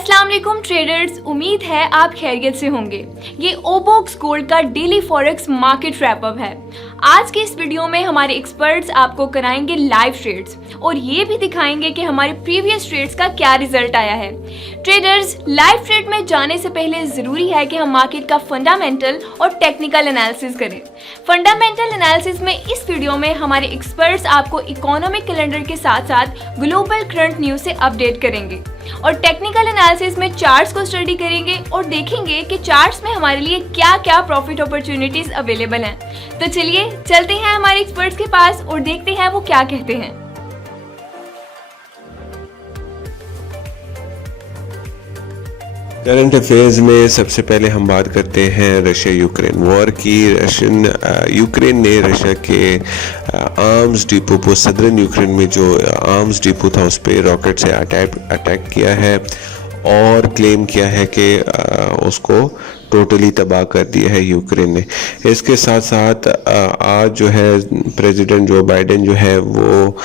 अस्सलाम वालेकुम ट्रेडर्स, उम्मीद है आप खैरियत से होंगे। ये ओबॉक्स गोल्ड का daily forex market wrap up है। आज के इस वीडियो में हमारे एक्सपर्ट्स आपको कराएंगे लाइव ट्रेड्स और ये भी दिखाएंगे कि हमारे प्रीवियस ट्रेड्स का क्या रिजल्ट आया है। ट्रेडर्स, लाइव ट्रेड में जाने से पहले ज़रूरी है कि हम मार्केट का फंडामेंटल और टेक्निकल एनालिसिस करें। फंडामेंटल एनालिसिस में इस वीडियो में हमारे एक्सपर्ट्स आपको इकोनॉमिक कैलेंडर के साथ साथ ग्लोबल करंट न्यूज़ से अपडेट करेंगे और टेक्निकल एनालिसिस में चार्ट्स को स्टडी करेंगे और देखेंगे कि चार्ट्स में हमारे लिए क्या क्या प्रॉफिट अपॉर्चुनिटीज अवेलेबल हैं। तो चलिए चलते हैं हमारे एक्सपर्ट्स के पास और देखते हैं वो क्या कहते हैं। करंट अफेयर्स में सबसे पहले हम बात करते हैं रशिया यूक्रेन वॉर की। यूक्रेन ने रशिया के आर्म्स डिपो को सदर्न यूक्रेन में जो आर्म्स डिपो था उस पर रॉकेट से अटैक किया है और क्लेम किया है कि उसको टोटली तबाह कर दिया है यूक्रेन ने। इसके साथ साथ आज जो है प्रेसिडेंट जो बाइडेन जो है वो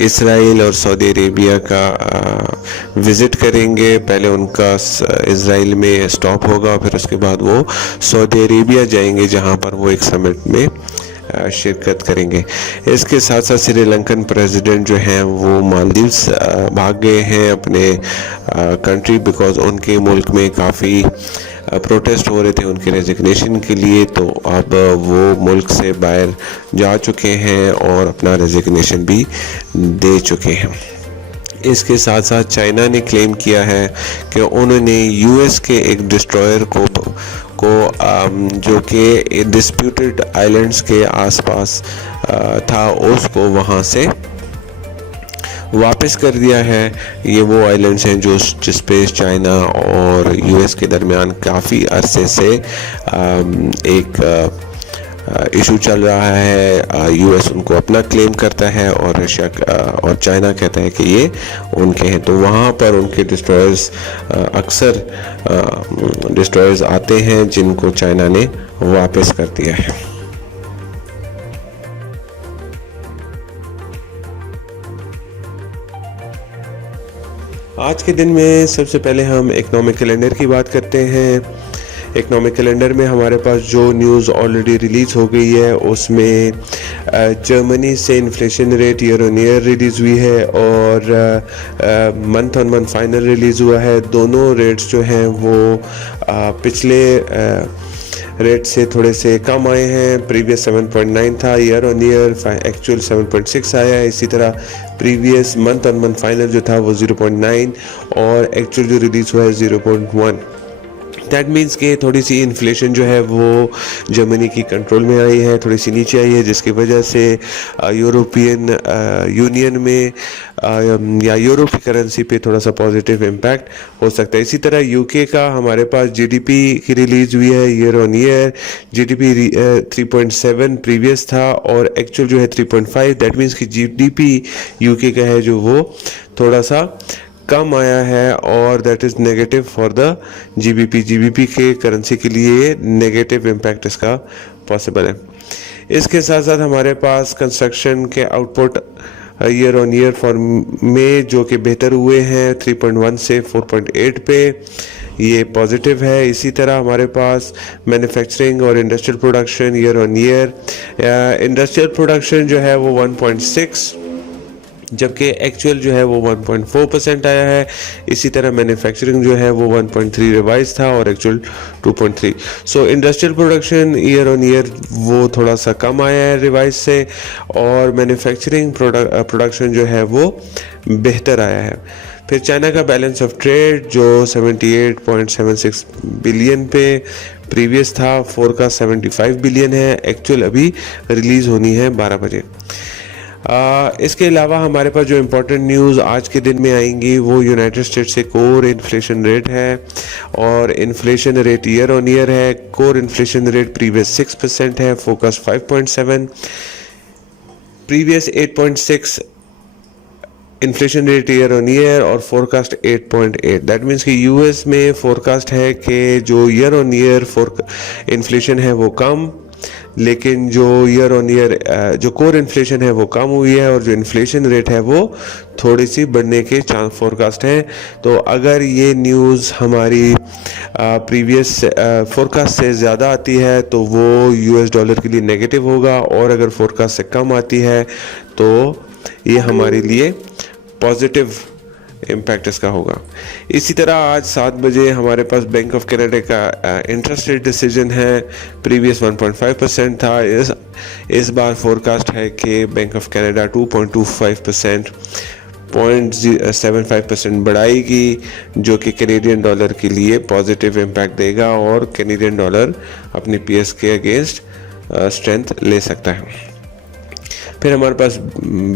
इसराइल और सऊदी अरेबिया का विज़िट करेंगे। पहले उनका इसराइल में स्टॉप होगा, फिर उसके बाद वो सऊदी अरेबिया जाएंगे जहां पर वो एक समिट में शिरकत करेंगे। इसके साथ साथ श्रीलंकन प्रेसिडेंट जो हैं वो मालदीव्स भाग गए हैं अपने कंट्री, बिकॉज उनके मुल्क में काफ़ी प्रोटेस्ट हो रहे थे उनके रेजिग्नेशन के लिए, तो अब वो मुल्क से बाहर जा चुके हैं और अपना रेजिग्नेशन भी दे चुके हैं। इसके साथ साथ चाइना ने क्लेम किया है कि उन्होंने यूएस के एक डिस्ट्रॉयर को जो कि डिस्प्यूटेड आइलैंड्स के आसपास था उसको वहाँ से वापस कर दिया है। ये वो आइलैंड्स हैं जिस पे चाइना और यूएस के दरमियान काफ़ी अरसे से एक इशू चल रहा है। यूएस उनको अपना क्लेम करता है और रशिया और चाइना कहता है कि ये उनके हैं। तो वहाँ पर उनके डिस्ट्रॉयर्स अक्सर डिस्ट्रॉयर्स आते हैं जिनको चाइना ने वापस कर दिया है। आज के दिन में सबसे पहले हम इकोनॉमिक कैलेंडर की बात करते हैं। इकोनॉमिक कैलेंडर में हमारे पास जो न्यूज़ ऑलरेडी रिलीज़ हो गई है उसमें जर्मनी से inflation rate year on year release हुई है और month on month final release हुआ है। दोनों रेट्स जो हैं वो पिछले रेट से थोड़े से कम आए हैं। प्रीवियस 7.9 था ईयर ऑन ईयर, एक्चुअल 7.6 आया है। इसी तरह previous month on month final जो था वो 0.9 और एक्चुअल जो रिलीज़ हुआ है 0.1। दैट मीन्स कि थोड़ी सी इन्फ्लेशन जो है वो जर्मनी की कंट्रोल में आई है, थोड़ी सी नीचे आई है, जिसकी वजह से यूरोपियन यूनियन में या यूरोप की करेंसी पे थोड़ा सा पॉजिटिव इम्पैक्ट हो सकता है। इसी तरह यूके का हमारे पास जीडीपी की रिलीज़ हुई है year on year. GDP 3.7 previous था और एक्चुअल जो है 3.5। दैट मीन्स कि जीडीपी यूके का है जो वो थोड़ा सा कम आया है और that is negative for the GBP के करेंसी के लिए नेगेटिव इम्पैक्ट इसका पॉसिबल है। इसके साथ साथ हमारे पास कंस्ट्रक्शन के output year on year for में जो कि बेहतर हुए हैं 3.1 से 4.8 पे, ये पॉजिटिव है। इसी तरह हमारे पास मैन्युफैक्चरिंग और industrial production year on year, industrial production जो है वो 1.6 जबकि एक्चुअल जो है वो 1.4% आया है। इसी तरह मैन्युफैक्चरिंग जो है वो 1.3 रिवाइज था और actual 2.3। So industrial production year on year वो थोड़ा सा कम आया है रिवाइज से और मैन्युफैक्चरिंग प्रोडक्शन जो है वो बेहतर आया है। फिर चाइना का बैलेंस ऑफ ट्रेड जो 78.76 बिलियन पे प्रीवियस था, फोरकास्ट 75 बिलियन है, एक्चुअल अभी रिलीज़ होनी है 12 बजे। इसके अलावा हमारे पास जो इम्पोर्टेंट न्यूज़ आज के दिन में आएंगी वो यूनाइटेड स्टेट्स से कोर इन्फ्लेशन रेट है और inflation rate year on year है। कोर इन्फ्लेशन रेट प्रीवियस 6% है, focus 5.7, previous 8.6 inflation rate year on year और फोरकास्ट 8.8। दैट मीन्स कि यूएस में फोरकास्ट है कि जो ईयर ऑन ईयर इन्फ्लेशन है वो कम लेकिन जो ईयर ऑन ईयर जो कोर इन्फ्लेशन है वो कम हुई है और जो इन्फ्लेशन रेट है वो थोड़ी सी बढ़ने के चांस फोरकास्ट हैं। तो अगर ये न्यूज़ हमारी प्रीवियस फोरकास्ट से ज़्यादा आती है तो वो यूएस डॉलर के लिए नेगेटिव होगा, और अगर फोरकास्ट से कम आती है तो ये हमारे लिए पॉजिटिव इम्पैक्ट इसका होगा। इसी तरह आज 7 बजे हमारे पास बैंक ऑफ कनाडा का इंटरेस्ट रेट डिसीजन है। प्रीवियस 1.5% था, इस बार फोरकास्ट है कि बैंक ऑफ कनाडा 2.25% 0.75% बढ़ाएगी, जो कि कैनेडियन डॉलर के लिए पॉजिटिव इम्पैक्ट देगा और कैनेडियन डॉलर अपनी पीएस के अगेंस्ट स्ट्रेंथ ले सकता है। फिर हमारे पास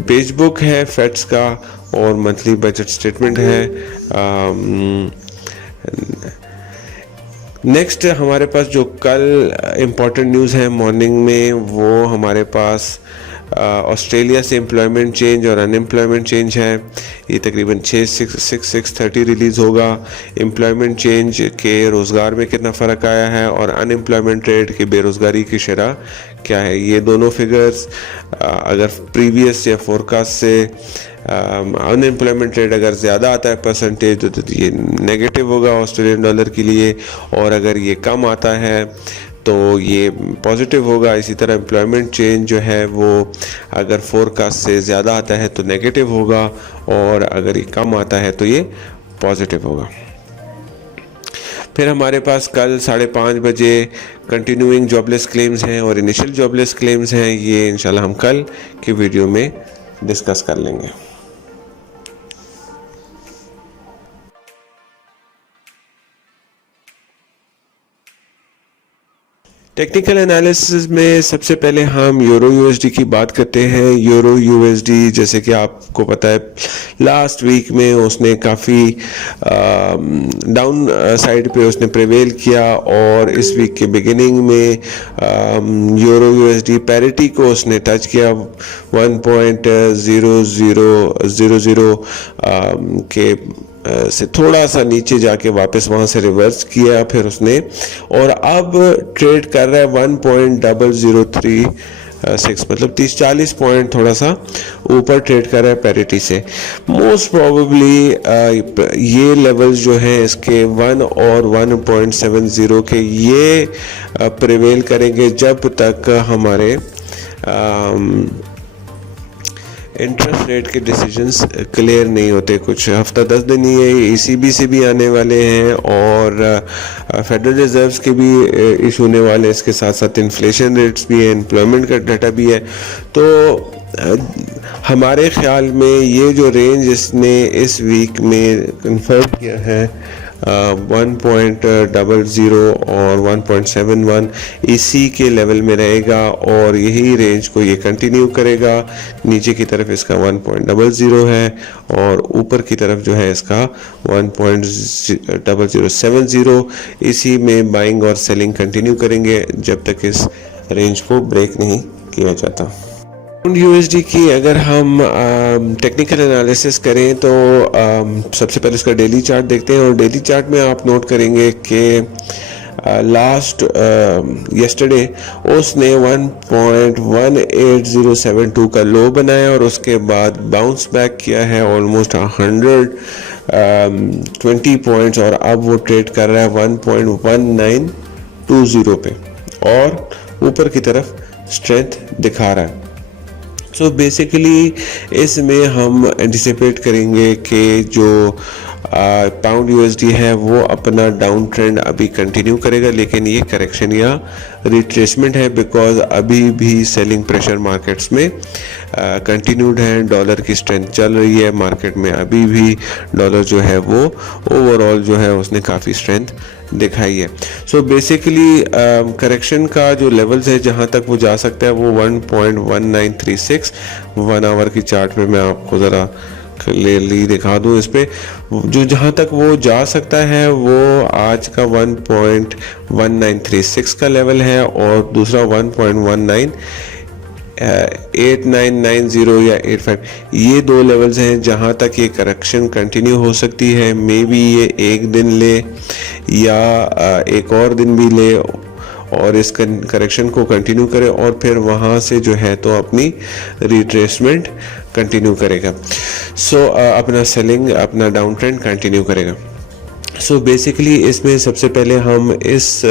पेज बुक है फेड्स का और मंथली बजट स्टेटमेंट है। नेक्स्ट हमारे पास जो कल इम्पॉर्टेंट न्यूज़ है मॉर्निंग में, वो हमारे पास ऑस्ट्रेलिया से एम्प्लॉयमेंट चेंज और अनएम्प्लॉयमेंट चेंज है। ये तकरीबन 6:30 रिलीज़ होगा। एम्प्लॉयमेंट चेंज के रोज़गार में कितना फ़र्क आया है और अनएम्प्लॉयमेंट रेट की बेरोज़गारी की शरह क्या है, ये दोनों फिगर्स अगर प्रीवियस या फोरकास्ट से अनएम्प्लॉयमेंट रेट अगर ज़्यादा आता है परसेंटेज तो ये नेगेटिव होगा ऑस्ट्रेलियन डॉलर के लिए, और अगर ये कम आता है तो ये पॉजिटिव होगा। इसी तरह एम्प्लॉयमेंट चेंज जो है वो अगर फोरकास्ट से ज़्यादा आता है तो नेगेटिव होगा, और अगर ये कम आता है तो ये पॉजिटिव होगा। फिर हमारे पास कल 5:30 बजे कंटिन्यूइंग जॉबलेस क्लेम्स हैं और इनिशियल जॉबलेस क्लेम्स हैं। ये इंशाल्लाह हम कल की वीडियो में डिस्कस कर लेंगे। टेक्निकल एनालिसिस में सबसे पहले हम यूरो यूएसडी की बात करते हैं। यूरो यूएसडी जैसे कि आपको पता है लास्ट वीक में उसने काफ़ी डाउन साइड पे उसने प्रिवेल किया, और इस वीक के बिगिनिंग में यूरो यूएसडी पैरिटी को उसने टच किया 1.0000 के से थोड़ा सा नीचे जाके वापस वहाँ से रिवर्स किया फिर उसने, और अब ट्रेड कर रहा है 1.0036, मतलब 30-40 पॉइंट थोड़ा सा ऊपर ट्रेड कर रहा है पैरिटी से। मोस्ट प्रोबेबली ये लेवल्स जो हैं इसके 1 और 1.70 के ये प्रिवेल करेंगे जब तक हमारे इंटरेस्ट रेट के डिसीजंस क्लियर नहीं होते। कुछ हफ्ता 10 दिन ही है, ईसीबी से भी आने वाले हैं और फेडरल रिजर्व्स के भी इशू होने वाले हैं, इसके साथ साथ इन्फ्लेशन रेट्स भी है, एम्प्लॉयमेंट का डाटा भी है। तो हमारे ख्याल में ये जो रेंज इसने इस वीक में कंफर्म किया है 1.00 और 1.71 इसी के लेवल में रहेगा, और यही रेंज को ये कंटिन्यू करेगा। नीचे की तरफ इसका 1.00 है और ऊपर की तरफ जो है इसका 1.0070। इसी में बाइंग और सेलिंग कंटिन्यू करेंगे जब तक इस रेंज को ब्रेक नहीं किया जाता। यूएसडी की अगर हम टेक्निकल एनालिसिस करें तो सबसे पहले उसका डेली चार्ट देखते हैं, और डेली चार्ट में आप नोट करेंगे कि लास्ट यस्टरडे उसने 1.18072 का लो बनाया और उसके बाद बाउंस बैक किया है ऑलमोस्ट 120 पॉइंट्स, और अब वो ट्रेड कर रहा है 1.1920 पे और ऊपर की तरफ स्ट्रेंथ दिखा रहा है। सो बेसिकली इसमें हम एंटिसिपेट करेंगे कि जो पाउंड यूएसडी है वो अपना डाउन ट्रेंड अभी कंटिन्यू करेगा, लेकिन ये करेक्शन या रिट्रेसमेंट है बिकॉज अभी भी सेलिंग प्रेशर मार्केट्स में कंटिन्यूड है। डॉलर की स्ट्रेंथ चल रही है मार्केट में, अभी भी डॉलर जो है वो ओवरऑल जो है उसने काफ़ी स्ट्रेंथ दिखाई है। सो बेसिकली करेक्शन का जो लेवल्स है जहां तक वो जा सकता है वो 1.1936 1 आवर की चार्ट पे मैं आपको ज़रा क्लियरली दिखा दूं। इस पे जो जहां तक वो जा सकता है वो आज का 1.1936 का लेवल है, और दूसरा 1.8990 या 85, ये दो लेवल्स हैं जहां तक ये करेक्शन कंटिन्यू हो सकती है। मे बी ये एक दिन ले या एक और दिन भी ले, और इस करेक्शन को कंटिन्यू करे और फिर वहाँ से जो है तो अपनी रिट्रेसमेंट कंटिन्यू करेगा। सो अपना सेलिंग, अपना डाउन ट्रेंड कंटिन्यू करेगा। सो बेसिकली इसमें सबसे पहले हम इस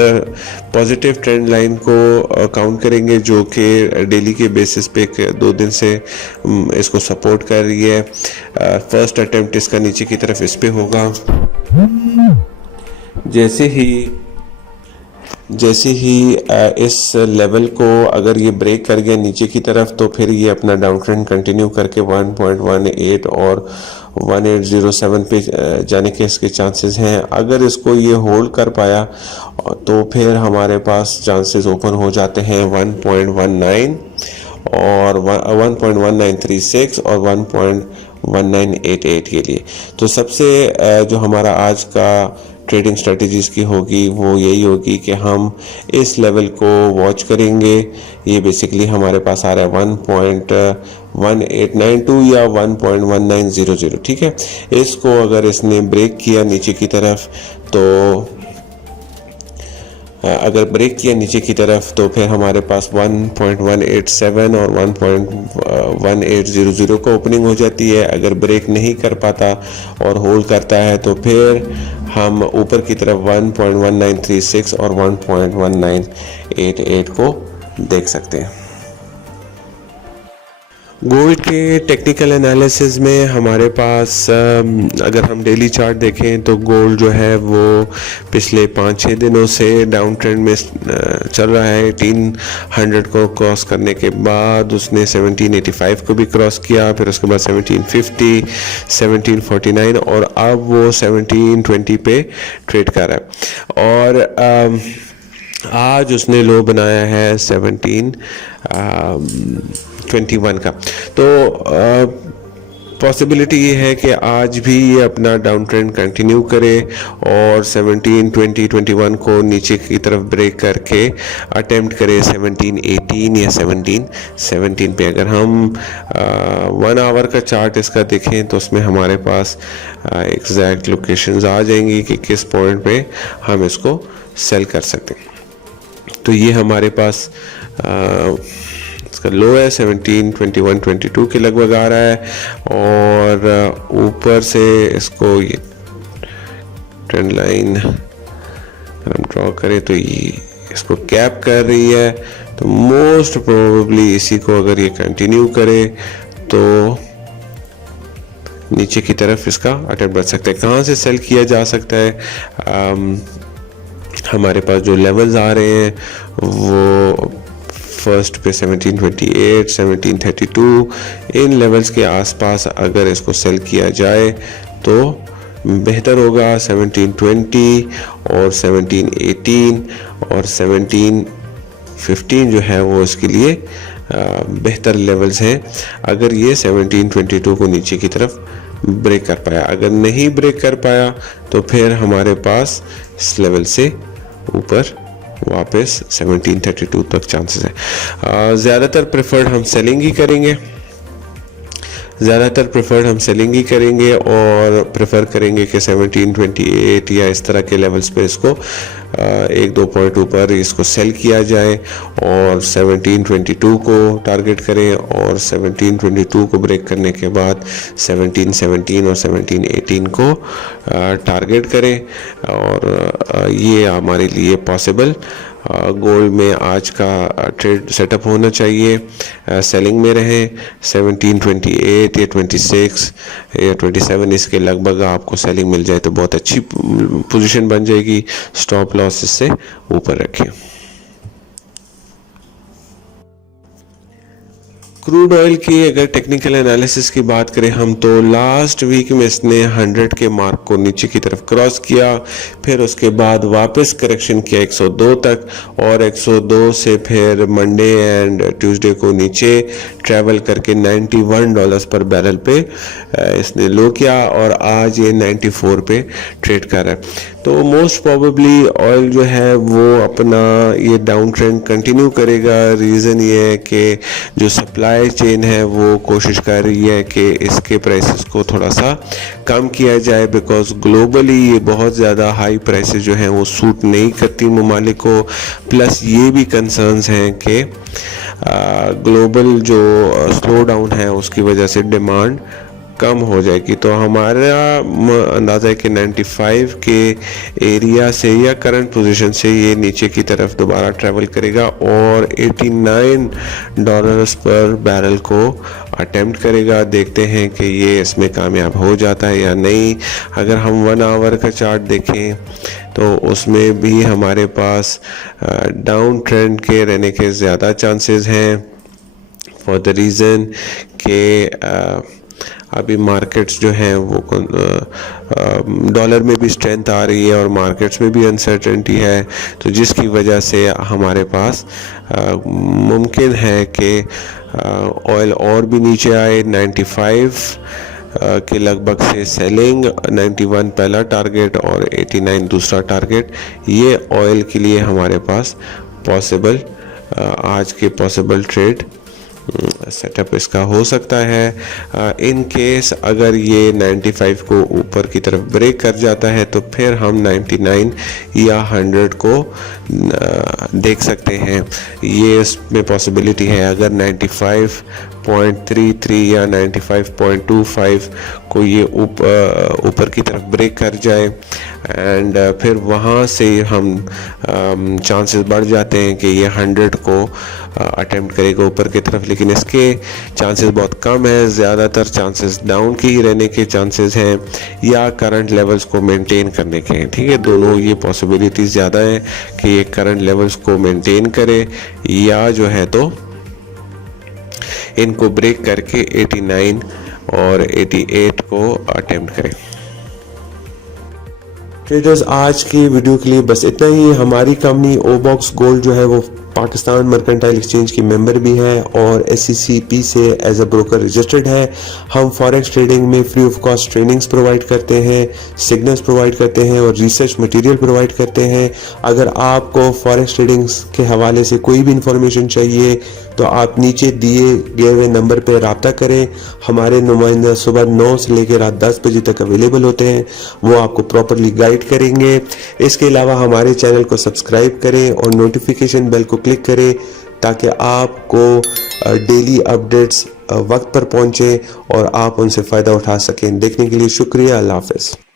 पॉजिटिव ट्रेंड लाइन को काउंट करेंगे जो कि डेली के बेसिस पे 2 दिन से इसको सपोर्ट कर रही है। फर्स्ट अटेम्प्ट इसका नीचे की तरफ इस पे होगा। जैसे ही इस लेवल को अगर ये ब्रेक कर गया नीचे की तरफ तो फिर ये अपना डाउन ट्रेंड कंटिन्यू करके 1.18 और 1807 पे जाने के इसके चांसेस हैं। अगर इसको ये होल्ड कर पाया तो फिर हमारे पास चांसेस ओपन हो जाते हैं 1.19 और 1.1936 और 1.1988 के लिए। तो सबसे जो हमारा आज का ट्रेडिंग स्ट्रेटजीज की होगी वो यही होगी कि हम इस लेवल को वॉच करेंगे। ये बेसिकली हमारे पास आ रहा है 1.1892 या 1.1900, ठीक है। इसको अगर इसने ब्रेक किया नीचे की तरफ तो फिर हमारे पास 1.187 और 1.1800 का ओपनिंग हो जाती है। अगर ब्रेक नहीं कर पाता और होल्ड करता है तो फिर हम ऊपर की तरफ 1.1936 और 1.1988 को देख सकते हैं। गोल्ड के टेक्निकल एनालिसिस में हमारे पास अगर हम डेली चार्ट देखें तो गोल्ड जो है वो पिछले 5-6 दिनों से डाउन ट्रेंड में चल रहा है। 1800 को क्रॉस करने के बाद उसने 1785 को भी क्रॉस किया, फिर उसके बाद 1750, 1749 और अब वो 1720 पे ट्रेड कर रहा है। और आज उसने लो बनाया है 1721 का। तो पॉसिबिलिटी ये है कि आज भी ये अपना डाउन ट्रेंड कंटिन्यू करे और 17-20-21 को नीचे की तरफ ब्रेक करके अटेम्प्ट करे 17-18 या 17-17 पे। अगर हम 1 आवर का चार्ट इसका देखें तो उसमें हमारे पास एग्जैक्ट लोकेशंस आ जाएंगी कि किस पॉइंट पे हम इसको सेल कर सकते हैं। तो ये हमारे पास इसका लो है 17-21-22 के लगभग आ रहा है और ऊपर से इसको ये ट्रेंड लाइन हम ड्रॉ करें तो ये इसको कैप कर रही है। तो मोस्ट प्रोबेबली इसी को अगर ये कंटिन्यू करे तो नीचे की तरफ इसका अटेम्प्ट बढ़ सकता है। कहाँ से सेल किया जा सकता है? हमारे पास जो लेवल्स आ रहे हैं वो फर्स्ट पे 1728, 1732 इन लेवल्स के आसपास अगर इसको सेल किया जाए तो बेहतर होगा। 1720 और 1718 और 1715 जो है वो इसके लिए बेहतर लेवल्स हैं अगर ये 1722 को नीचे की तरफ ब्रेक कर पाया। अगर नहीं ब्रेक कर पाया तो फिर हमारे पास इस लेवल से ऊपर वापस 1732 तक चांसेस है। ज़्यादातर प्रेफर्ड हम सेलिंग ही करेंगे और प्रेफर करेंगे कि 1728 या इस तरह के लेवल्स पे इसको 1-2 पॉइंट ऊपर इसको सेल किया जाए और 1722 को टारगेट करें और 1722 को ब्रेक करने के बाद 1717 और 1718 को टारगेट करें और ये हमारे लिए पॉसिबल गोल्ड में आज का ट्रेड सेटअप होना चाहिए। सेलिंग में रहें 1728 या 26 या 27 इसके लगभग आपको सेलिंग मिल जाए तो बहुत अच्छी पोजीशन बन जाएगी। स्टॉप लॉस इससे ऊपर रखें। क्रूड ऑयल की अगर टेक्निकल एनालिसिस की बात करें हम तो लास्ट वीक में इसने 100 के मार्क को नीचे की तरफ क्रॉस किया, फिर उसके बाद वापस करेक्शन किया 102 तक और 102 से फिर मंडे एंड ट्यूसडे को नीचे ट्रैवल करके $91 पर बैरल पे इसने लो किया और आज ये 94 पे ट्रेड कर रहा है। तो मोस्ट प्रोबेबली ऑयल जो है वो अपना ये डाउन ट्रेंड कंटिन्यू करेगा। रीज़न ये है कि जो सप्लाई सप्लाई चेन है वो कोशिश कर रही है कि इसके प्राइसेस को थोड़ा सा कम किया जाए, बिकॉज ग्लोबली ये बहुत ज़्यादा हाई प्राइसेस जो हैं वो सूट नहीं करती ममालिक को। प्लस ये भी कंसर्न्स हैं कि ग्लोबल जो स्लो डाउन है उसकी वजह से डिमांड कम हो जाएगी। तो हमारा अंदाज़ा है कि 95 के एरिया से या करंट पोजीशन से ये नीचे की तरफ दोबारा ट्रैवल करेगा और $89 पर बैरल को अटेम्प्ट करेगा। देखते हैं कि ये इसमें कामयाब हो जाता है या नहीं। अगर हम 1 आवर का चार्ट देखें तो उसमें भी हमारे पास डाउन ट्रेंड के रहने के ज़्यादा चांसेस हैं, फॉर द रीज़न के अभी मार्केट्स जो हैं वो डॉलर में भी स्ट्रेंथ आ रही है और मार्केट्स में भी अनसर्टेनिटी है, तो जिसकी वजह से हमारे पास मुमकिन है कि ऑयल और भी नीचे आए। 95 के लगभग से सेलिंग, 91 पहला टारगेट और 89 दूसरा टारगेट, ये ऑयल के लिए हमारे पास पॉसिबल आज के पॉसिबल ट्रेड सेटअप इसका हो सकता है। इन केस अगर ये 95 को ऊपर की तरफ ब्रेक कर जाता है तो फिर हम 99 या 100 को देख सकते हैं। ये इसमें पॉसिबिलिटी है। अगर 95.33 या 95.25 को ये ऊपर की तरफ ब्रेक कर जाए एंड फिर वहाँ से हम चांसेस बढ़ जाते हैं कि ये 100 को अटेम्प्ट करेगा ऊपर की तरफ, लेकिन इसके चांसेस बहुत कम है। ज़्यादातर चांसेस डाउन के ही रहने के चांसेस हैं या करंट लेवल्स को मेंटेन करने के हैं। ठीक है, दोनों ये पॉसिबिलिटीज़ ज़्यादा हैं कि ये करंट लेवल्स को मेंटेन करे या जो है तो इनको ब्रेक करके 89 और 88 को अटेम्प्ट करें। ट्रेडर्स, आज की वीडियो के लिए बस इतना ही। हमारी कंपनी ओबॉक्स गोल्ड जो है वो पाकिस्तान मर्केंटाइल एक्सचेंज की मेंबर भी है और SCCP से एज अ ब्रोकर रजिस्टर्ड है। हम फॉरेक्स ट्रेडिंग में free of cost trainings provide करते हैं, सिग्नल्स प्रोवाइड करते हैं और रिसर्च मटेरियल प्रोवाइड करते हैं। अगर आपको फॉरेक्स ट्रेडिंग्स के हवाले से कोई भी इंफॉर्मेशन चाहिए तो आप नीचे दिए गए हुए नंबर पर रब्ता करें। हमारे नुमाइंदा सुबह 9 से लेकर रात 10 बजे तक अवेलेबल होते हैं, वो आपको प्रॉपरली गाइड करेंगे। इसके अलावा हमारे चैनल को सब्सक्राइब करें और नोटिफिकेशन बेल को क्लिक करें ताकि आपको डेली अपडेट्स वक्त पर पहुंचे और आप उनसे फ़ायदा उठा सकें। देखने के लिए शुक्रिया। अल्लाह हाफ़िज़।